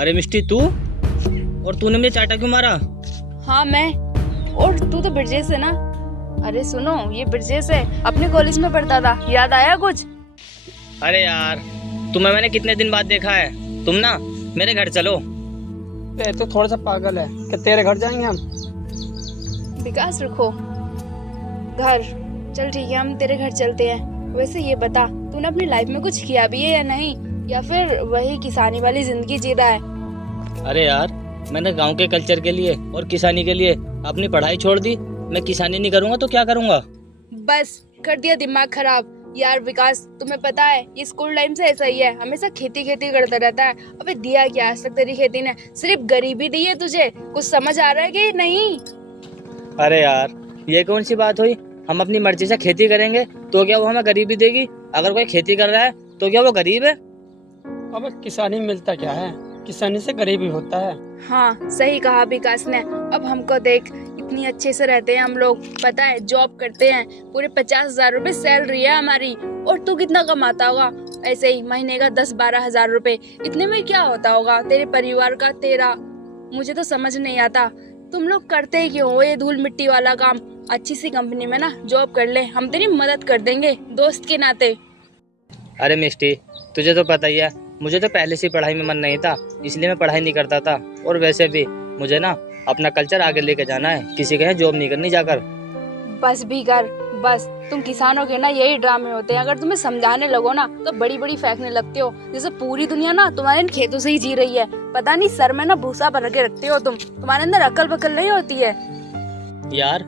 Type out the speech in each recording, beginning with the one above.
अरे मिष्टी तू, और तूने मुझे चाटा क्यों मारा? हाँ मैं। और तू तो ब्रिजेश है ना? अरे सुनो, ये ब्रिजेश है, अपने कॉलेज में पढ़ता था, याद आया कुछ? अरे यार, तुम्हें मैंने कितने दिन बाद देखा है। तुम ना मेरे घर चलो। तो थोड़ा सा पागल है कि तेरे घर जाएंगे हम? विकास रुको, घर चल ठीक है, हम तेरे घर चलते हैं। वैसे ये बता, तूने अपनी लाइफ में कुछ किया भी है या नहीं, या फिर वही किसानी वाली जिंदगी जी रहा है? अरे यार, मैंने गांव के कल्चर के लिए और किसानी के लिए अपनी पढ़ाई छोड़ दी। मैं किसानी नहीं करूंगा तो क्या करूंगा? बस कर दिया दिमाग खराब। यार विकास, तुम्हें पता है ये स्कूल टाइम से ऐसा ही है, हमेशा खेती खेती करता रहता है। अबे दिया क्या आज तक तेरी खेती ने? सिर्फ गरीबी दी है तुझे। कुछ समझ आ रहा है कि नहीं? अरे यार, ये कौन सी बात हुई? हम अपनी मर्जी से खेती करेंगे तो क्या वो हमें गरीबी देगी? अगर कोई खेती कर रहा है तो क्या वो गरीब है? अब किसानी में मिलता क्या है, किसानी से गरीबी होता है। हाँ सही कहा विकास ने। अब हमको देख, इतनी अच्छे से रहते हैं हम लोग, पता है जॉब करते हैं, पूरे 50,000 रुपए सैलरी है हमारी। और तू कितना कमाता होगा? ऐसे ही महीने का 10-12 हजार रुपए। इतने में क्या होता होगा तेरे परिवार का, तेरा? मुझे तो समझ नहीं आता तुम लोग करते ही क्यों हो ये धूल मिट्टी वाला काम। अच्छी सी कंपनी में ना जॉब कर ले, हम तेरी मदद कर देंगे दोस्त के नाते। अरे मिष्टी, तुझे तो पता ही है, मुझे तो पहले से पढ़ाई में मन नहीं था, इसलिए मैं पढ़ाई नहीं करता था। और वैसे भी मुझे ना अपना कल्चर आगे लेके जाना है, किसी के यहाँ जॉब नहीं करनी जाकर। बस भी कर, बस। तुम किसानों के ना यही ड्रामे होते हैं, अगर तुम्हें समझाने लगो ना तो बड़ी बड़ी फेंकने लगते हो, जैसे पूरी दुनिया ना तुम्हारे इन खेतों से ही जी रही है। पता नहीं सर में ना भूसा भर के रखते हो तुम, तुम्हारे अंदर अकल बकल नहीं होती है। यार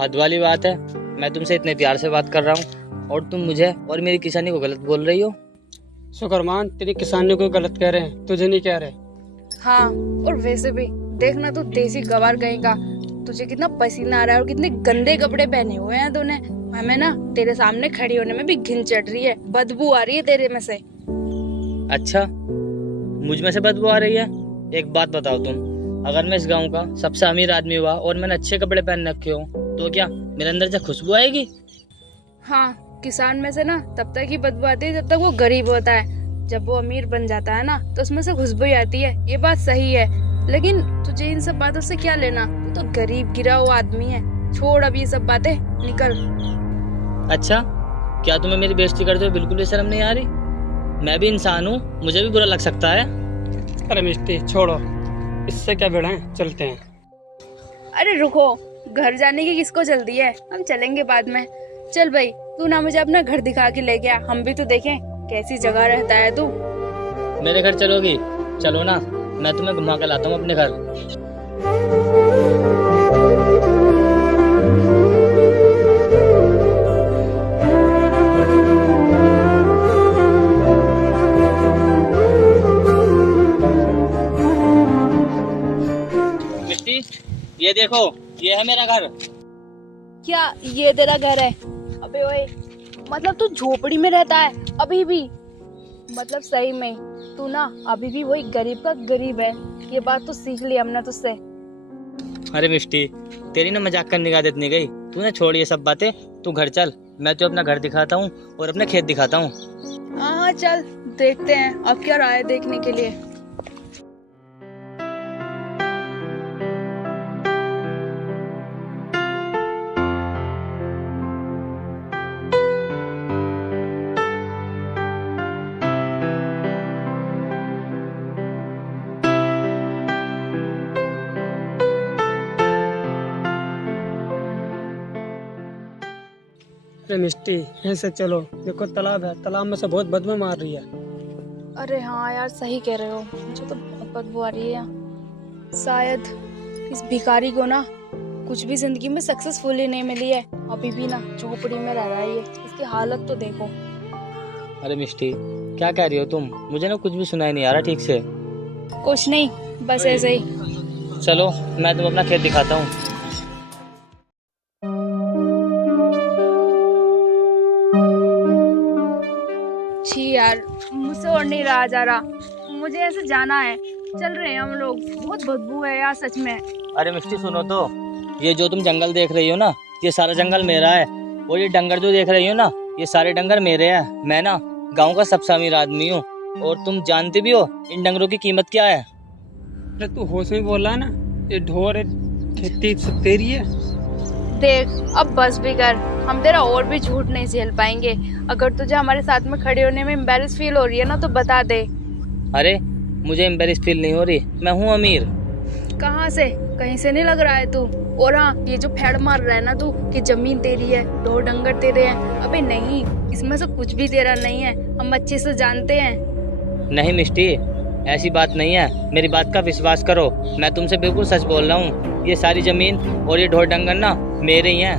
हद वाली बात है, मैं तुमसे इतने प्यार से बात कर रहा हूँ और तुम मुझे और मेरी किसानी को गलत बोल रही हो। शुक्रमान, तेरी किसानी को गलत कह रहे हैं, तुझे नहीं कह रहे। हाँ, और वैसे भी देखना, तू देसी गवार कहेगा, तुझे कितना पसीना आ रहा है और कितने गंदे कपड़े पहने हुए हैं तूने। हमें ना तेरे सामने खड़ी होने में भी घिन चढ़ रही है, बदबू आ रही है तेरे में से। अच्छा, मुझ में से बदबू आ रही है? एक बात बताओ तुम, अगर मैं इस गांव का सबसे अमीर आदमी हुआ और मैंने अच्छे कपड़े पहन रखे हो तो क्या मेरे अंदर से खुशबू आएगी? हाँ, किसान में से ना तब तक ही बदबू आती है जब तक वो गरीब होता है। जब वो अमीर बन जाता है ना तो उसमें से खुशबू ही आती है, ये बात सही है। लेकिन तुझे इन सब बातों से क्या लेना? तू तो गरीब गिरा हुआ आदमी है। छोड़ अब ये सब बातें, निकल। अच्छा, क्या तुम्हें मेरी बेइज्जती करते हुए बिल्कुल भी शर्म नहीं आ रही? मैं भी इंसान हूँ, मुझे भी बुरा लग सकता है। अरे मिष्टी छोड़ो, इससे क्या भिड़ाएं, चलते हैं। अरे रुको, घर जाने की किसको जल्दी है, हम चलेंगे बाद में। चल भाई, तू ना मुझे अपना घर दिखा के ले गया, हम भी तो देखें कैसी जगह रहता है तू। मेरे घर चलोगी? चलो ना, मैं तुम्हें घुमा के लाता हूँ अपने घर। मिष्टी, ये देखो, ये है मेरा घर। क्या ये तेरा घर है? अबे ओए, मतलब तू झोपड़ी में रहता है अभी भी? मतलब सही में तू ना अभी भी वही गरीब का गरीब है, ये बात तो सीख ली हमने तुझसे। अरे मिष्टी, तेरी ना मजाक करने की आदत नहीं गई। तूने छोड़ ये सब बातें, तू घर चल, मैं तो अपना घर दिखाता हूँ और अपने खेत दिखाता हूँ। हाँ चल, देखते हैं अब क्या रहा है देखने के लिए। अरे मिष्टी, ऐसे चलो, देखो तालाब है, तालाब में से बहुत बदबू मार रही है। अरे हाँ यार, सही कह रहे हो, मुझे तो बहुत बदबू आ रही है। शायद इस भिखारी को ना कुछ भी जिंदगी में सक्सेसफुली नहीं मिली है, अभी भी ना झोपड़ी में रह रहा है ये। इसकी हालत तो देखो। अरे मिष्टी, क्या कह रही हो तुम? मुझे ना कुछ भी सुनाई नहीं आ रहा ठीक से। कुछ नहीं, बस ऐसे ही। चलो, मैं तुम्हें अपना खेत दिखाता हूँ। छी यार, मुझसे और नहीं रहा जा रहा, मुझे ऐसे जाना है। चल रहे हैं हम लोग, बहुत बदबू है यार सच में। अरे मिष्टी सुनो तो, ये जो तुम जंगल देख रही हो ना, ये सारा जंगल मेरा है। और ये डंगर जो देख रही हो ना, ये सारे डंगर मेरे हैं। मैं ना गांव का सबसे अमीर आदमी हूँ। और तुम जानते भी हो इन डंगरों की कीमत क्या है? अरे तू होश में बोल रहा है ना, ये ढोर है, खेती सब तेरी है। देख अब बस भी कर, हम तेरा और भी झूठ नहीं झेल पाएंगे। अगर तुझे हमारे साथ में खड़े होने में एम्बेरस फील हो रही है ना तो बता दे। अरे मुझे एम्बेरस फील नहीं हो रही, मैं हूँ अमीर। कहाँ से? कहीं से नहीं लग रहा है तू। और हाँ, ये जो फेड़ मार रहा है ना तू कि जमीन तेरी है, ढोर डंगर तेरे हैं, अबे नहीं, इसमें से कुछ भी तेरा नहीं है, हम अच्छे से जानते हैं। नहीं मिष्टी, ऐसी बात नहीं है, मेरी बात का विश्वास करो, मैं तुमसे बिल्कुल सच बोल रहा हूँ। ये सारी जमीन और ये ढोर डंगर ना मेरे ही हैं।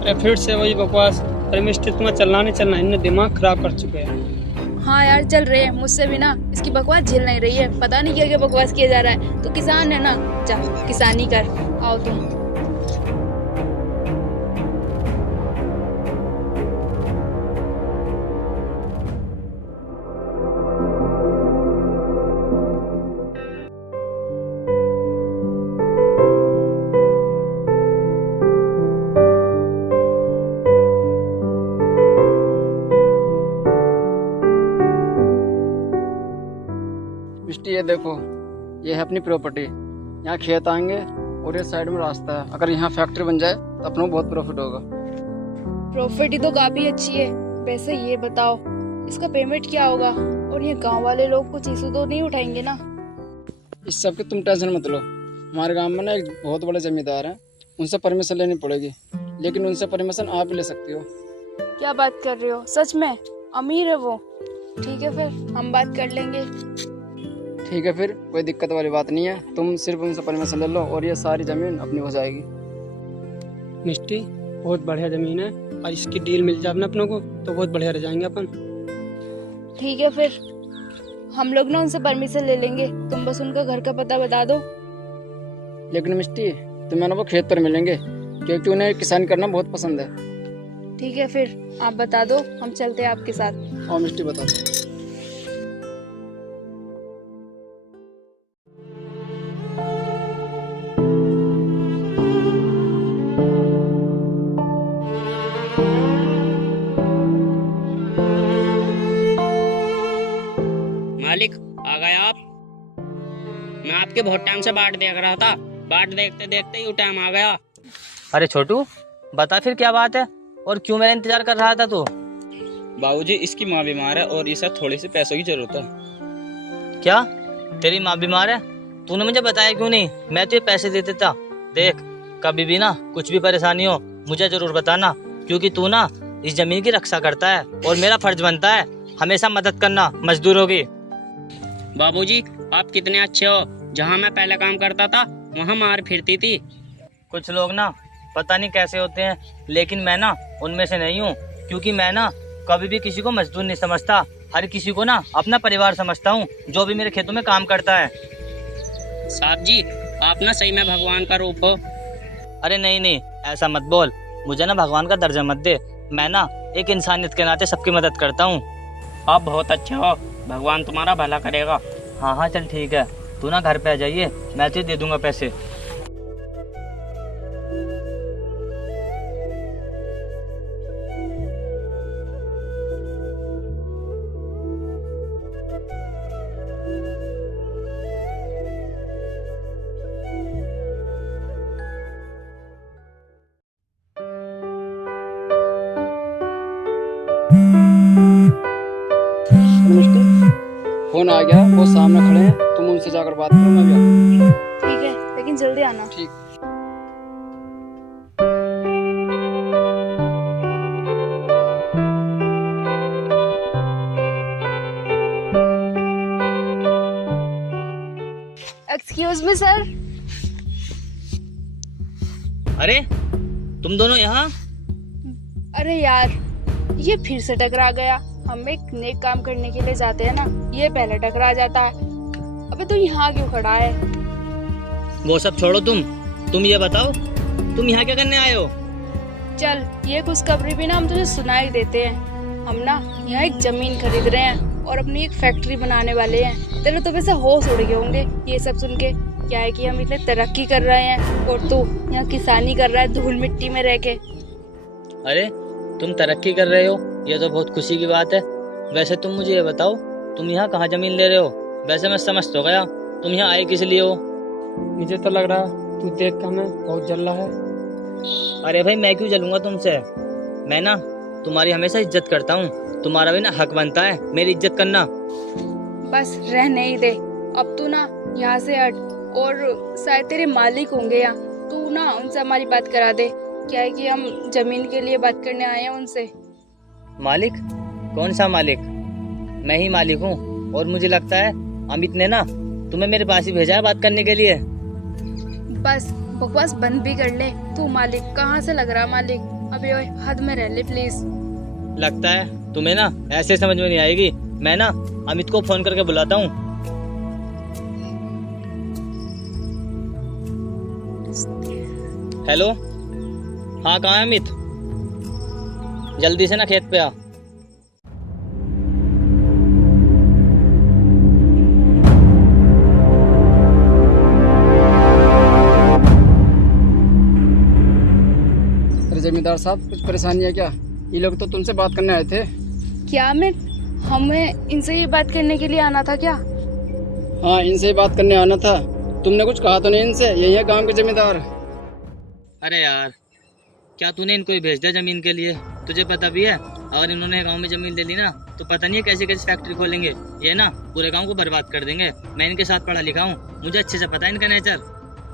अरे फिर से वही बकवास। अरे मिस्टी तुम्हें चलना नहीं चलना, इनने दिमाग खराब कर चुके हैं। हाँ यार चल रहे हैं, मुझसे भी ना इसकी बकवास झेल नहीं रही है, पता नहीं क्या क्या बकवास किया जा रहा है। तो किसान है ना, जा किसानी कर, आओ तुम। मिस्टी ये देखो, ये है अपनी प्रॉपर्टी। यहाँ खेत आएंगे और ये साइड में रास्ता है। अगर यहाँ फैक्ट्री बन जाए तो अपने को बहुत प्रॉफिट होगा। प्रॉफिट ही तो काफी अच्छी है। वैसे ये बताओ इसका पेमेंट क्या होगा? और ये गांव वाले लोग कुछ इशू तो नहीं उठाएंगे ना? इस सब की तुम टेंशन मत लो। हमारे गांव में ना एक बहुत बड़े जमींदार हैं, उनसे परमिशन लेनी पड़ेगी, लेकिन उनसे परमिशन आप भी ले सकती हो। क्या बात कर रहे हो? सच में? अमीर है वो? ठीक है फिर हम बात कर लेंगे। ठीक है फिर, कोई दिक्कत वाली बात नहीं है। तुम सिर्फ उनसे परमिशन ले लो और ये सारी ज़मीन अपनी हो जाएगी। मिस्टी बहुत बढ़िया ज़मीन है, और इसकी डील मिल जाए ना अपनों को तो बहुत बढ़िया रह जाएंगे अपन। ठीक है फिर हम लोग ना उनसे परमिशन ले लेंगे, तुम बस उनका घर का पता बता दो। लेकिन मिस्टी तुम्हें ना वो खेत पर मिलेंगे, क्योंकि उन्हें किसानी करना बहुत पसंद है। ठीक है फिर आप बता दो, हम चलते हैं आपके साथ। और मिस्टी बता दो। मालिक आ गए आप? मैं आपके बहुत टाइम से बाट देख रहा था, बाट देखते देखते ही टाइम आ गया। अरे छोटू, बता फिर क्या बात है और क्यों मेरा इंतजार कर रहा था तू? बाबूजी, इसकी माँ बीमार है और इसे थोड़ी सी पैसों की जरूरत है। क्या तेरी माँ बीमार है? तूने मुझे बताया क्यों नहीं? मैं तुझे पैसे दे देता। देख, कभी भी ना कुछ भी परेशानी हो मुझे जरूर बताना, क्योंकि तू ना इस जमीन की रक्षा करता है और मेरा फर्ज बनता है हमेशा मदद करना मजदूरों की। बाबूजी आप कितने अच्छे हो, जहाँ मैं पहले काम करता था वहाँ मार फिरती थी। कुछ लोग ना पता नहीं कैसे होते हैं, लेकिन मैं ना उनमें से नहीं हूँ, क्योंकि मैं ना कभी भी किसी को मजदूर नहीं समझता, हर किसी को ना अपना परिवार समझता हूँ, जो भी मेरे खेतों में काम करता है। साहब जी आप ना सही में भगवान का रूप हो। अरे नहीं नहीं, ऐसा मत बोल, मुझे ना भगवान का दर्जा मत दे। मैं ना एक इंसानियत के नाते सबकी मदद करता हूँ। आप बहुत अच्छे हो, भगवान तुम्हारा भला करेगा। हाँ हाँ चल ठीक है, तू ना घर पे आ जाइए, मैं तुझे दे दूंगा पैसे। मिस्टी फोन आ गया, वो सामने खड़े हैं, तुम उनसे जाकर बात करो, मैं भी आता हूँ। ठीक है लेकिन जल्दी आना। ठीक। Excuse me sir. अरे तुम दोनों यहाँ? अरे यार ये फिर से टकरा गया। हम एक नेक काम करने के लिए जाते हैं ना, ये पहले टकरा जाता है। अबे तू यहाँ क्यों खड़ा है? वो सब छोड़ो, तुम ये बताओ तुम यहाँ क्या करने आए हो? चल ये खुशखबरी भी ना हम तुझे सुना ही देते हैं। हम ना यहाँ एक जमीन खरीद रहे हैं और अपनी एक फैक्ट्री बनाने वाले हैं। तेरे तो वैसे होश उड़ गए होंगे ये सब सुन के। क्या है कि हम इतने तरक्की कर रहे हैं और तू यहाँ किसानी कर रहा है धूल मिट्टी में रह के। अरे तुम तरक्की कर रहे हो, ये तो बहुत खुशी की बात है। वैसे तुम मुझे ये बताओ तुम यहाँ कहाँ जमीन ले रहे हो? वैसे मैं समझ तो गया तुम यहाँ आए किस लिए हो? मुझे तो लग रहा तू देख के हमें बहुत जल रहा है। अरे भाई मैं क्यों जलूंगा तुमसे? मैं ना तुम्हारी हमेशा इज्जत करता हूँ, तुम्हारा भी ना हक बनता है मेरी इज्जत करना। बस रहने ही दे, अब तू ना यहाँ से हट। और शायद तेरे मालिक होंगे यहाँ, तू ना उनसे हमारी बात करा दे। क्या है कि हम जमीन के लिए बात करने आए हैं उनसे। मालिक? कौन सा मालिक? मैं ही मालिक हूँ। और मुझे लगता है अमित ने ना तुम्हें मेरे पास ही भेजा है बात करने के लिए। बस बकवास बंद भी कर ले। तू मालिक कहाँ से लग रहा मालिक? अबे ओए हद में रह ले प्लीज। लगता है तुम्हें ना ऐसे समझ में नहीं आएगी। मैं ना अमित को फोन करके बुलाता हूँ। हेलो, हाँ कहाँ है अमित? जल्दी से ना खेत पे आ। अरे जमींदार साहब, कुछ परेशानी है क्या? ये लोग तो तुमसे बात करने आए थे। क्या मैं हमें इनसे ये बात करने के लिए आना था क्या? हाँ, इनसे ही बात करने आना था। तुमने कुछ कहा तो नहीं इनसे? यही है गांव के जमींदार। अरे यार, क्या तूने इनको ही भेज दिया जमीन के लिए? तुझे पता भी है अगर इन्होंने गांव में जमीन ले ली ना तो पता नहीं है कैसे कैसे फैक्ट्री खोलेंगे। ये ना पूरे गांव को बर्बाद कर देंगे। मैं इनके साथ पढ़ा लिखा हूँ, मुझे अच्छे से पता है इनका नेचर।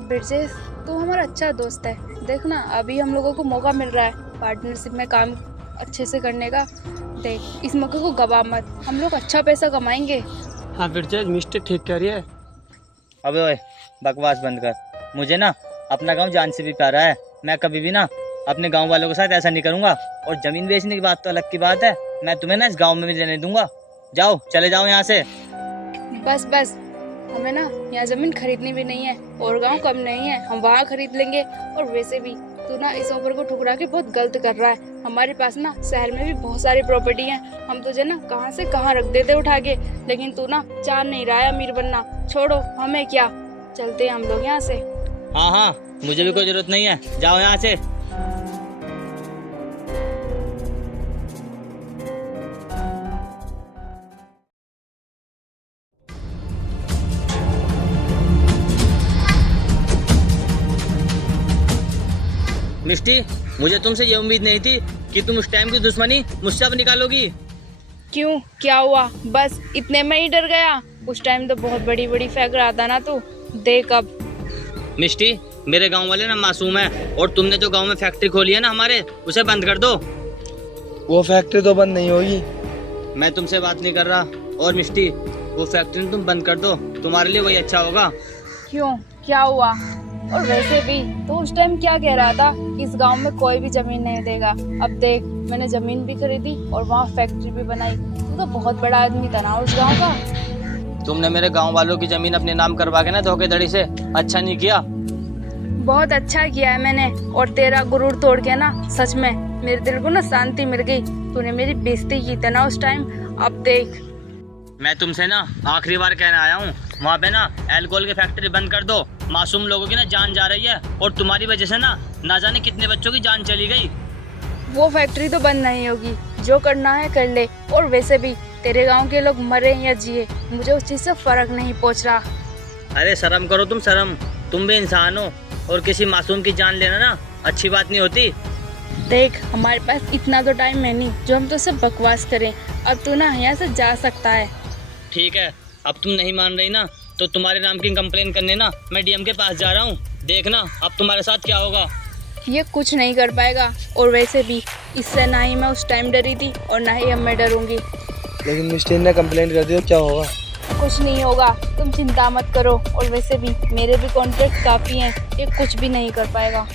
ब्रिजेश, तू हमारा अच्छा दोस्त है। देखना अभी हम लोगों को मौका मिल रहा है पार्टनरशिप में काम अच्छे से करने का। देख, इस मौके को गवा मत, हम लोग अच्छा पैसा कमाएंगे। हाँ ब्रिजेश, मिस्टर ठीक कह रही है। अबे ओए बकवास बंद कर। मुझे ना अपना गांव जान से भी प्यारा है। मैं कभी भी ना अपने गांव वालों के साथ ऐसा नहीं करूंगा। और जमीन बेचने की बात तो अलग की बात है। मैं तुम्हें ना इस गांव में भी रहने दूंगा। जाओ, चले जाओ यहाँ से। बस बस, हमें ना यहाँ जमीन खरीदनी भी नहीं है और गांव कम नहीं है, हम वहाँ खरीद लेंगे। और वैसे भी तू ना इस ऑफर को ठुकरा के बहुत गलत कर रहा है। हमारे पास ना शहर में भी बहुत सारी प्रॉपर्टी है, हम तुझे ना कहाँ से कहाँ रख देते उठा के। लेकिन तू ना चाह नहीं रहा है अमीर बनना। छोड़ो, हमें क्या, चलते हैं हम लोग यहाँ से। हाँ हाँ, मुझे भी कोई जरूरत नहीं है, जाओ यहाँ से। मिष्टी, मुझे तुमसे ये उम्मीद नहीं थी कि तुम उस टाइम की दुश्मनी मुझसे अब निकालोगी। क्यों, क्या हुआ? बस इतने में ही डर गया? उस टाइम तो बहुत बड़ी बड़ी फेंक रहा था ना तू। देख अब। मिष्टी, मेरे गांव वाले ना मासूम है और तुमने जो गांव में फैक्ट्री खोली है ना हमारे, उसे बंद कर दो। वो फैक्ट्री तो बंद नहीं होगी। मैं तुमसे बात नहीं कर रहा। और मिष्टी, वो फैक्ट्री तुम बंद कर दो, तुम्हारे लिए वही अच्छा होगा। क्यों, क्या हुआ? और वैसे भी तो उस टाइम क्या कह रहा था, इस गांव में कोई भी जमीन नहीं देगा। अब देख, मैंने जमीन भी खरीदी और वहाँ फैक्ट्री भी बनाई। तू तो बहुत बड़ा आदमी था ना उस गांव का। तुमने मेरे गांव वालों की जमीन अपने नाम करवा के ना धोखेधड़ी से अच्छा नहीं किया। बहुत अच्छा किया है मैंने। और तेरा गुरूर तोड़ के ना सच में मेरे दिल को ना शांति मिल गई। तूने मेरी बेइज्जती की थी ना उस टाइम। अब देख, मैं तुमसे ना आखिरी बार कहने आया हूँ, वहाँ पे ना अल्कोहल की फैक्ट्री बंद कर दो। मासूम लोगों की ना जान जा रही है और तुम्हारी वजह से ना जाने कितने बच्चों की जान चली गई। वो फैक्ट्री तो बंद नहीं होगी, जो करना है कर ले। और वैसे भी तेरे गांव के लोग मरे या जिए, मुझे उस चीज से फर्क नहीं पहुंच रहा। अरे शर्म करो तुम, शर्म। तुम भी इंसान हो और किसी मासूम की जान लेना ना अच्छी बात नहीं होती। देख, हमारे पास इतना तो टाइम है नहीं जो हम तो सब बकवास करें। अब तू ना यहाँ से जा सकता है। ठीक है, अब तुम नहीं मान रही ना तो तुम्हारे नाम की कंप्लेन करने ना मैं डीएम के पास जा रहा हूँ। देखना अब तुम्हारे साथ क्या होगा। ये कुछ नहीं कर पाएगा। और वैसे भी इससे ना ही मैं उस टाइम डरी थी और ना ही अब मैं डरूंगी। लेकिन मिस्टर ने कंप्लेंट कर दी तो क्या होगा? कुछ नहीं होगा, तुम चिंता मत करो। और वैसे भी मेरे भी कॉन्ट्रैक्ट काफ़ी हैं, ये कुछ भी नहीं कर पाएगा।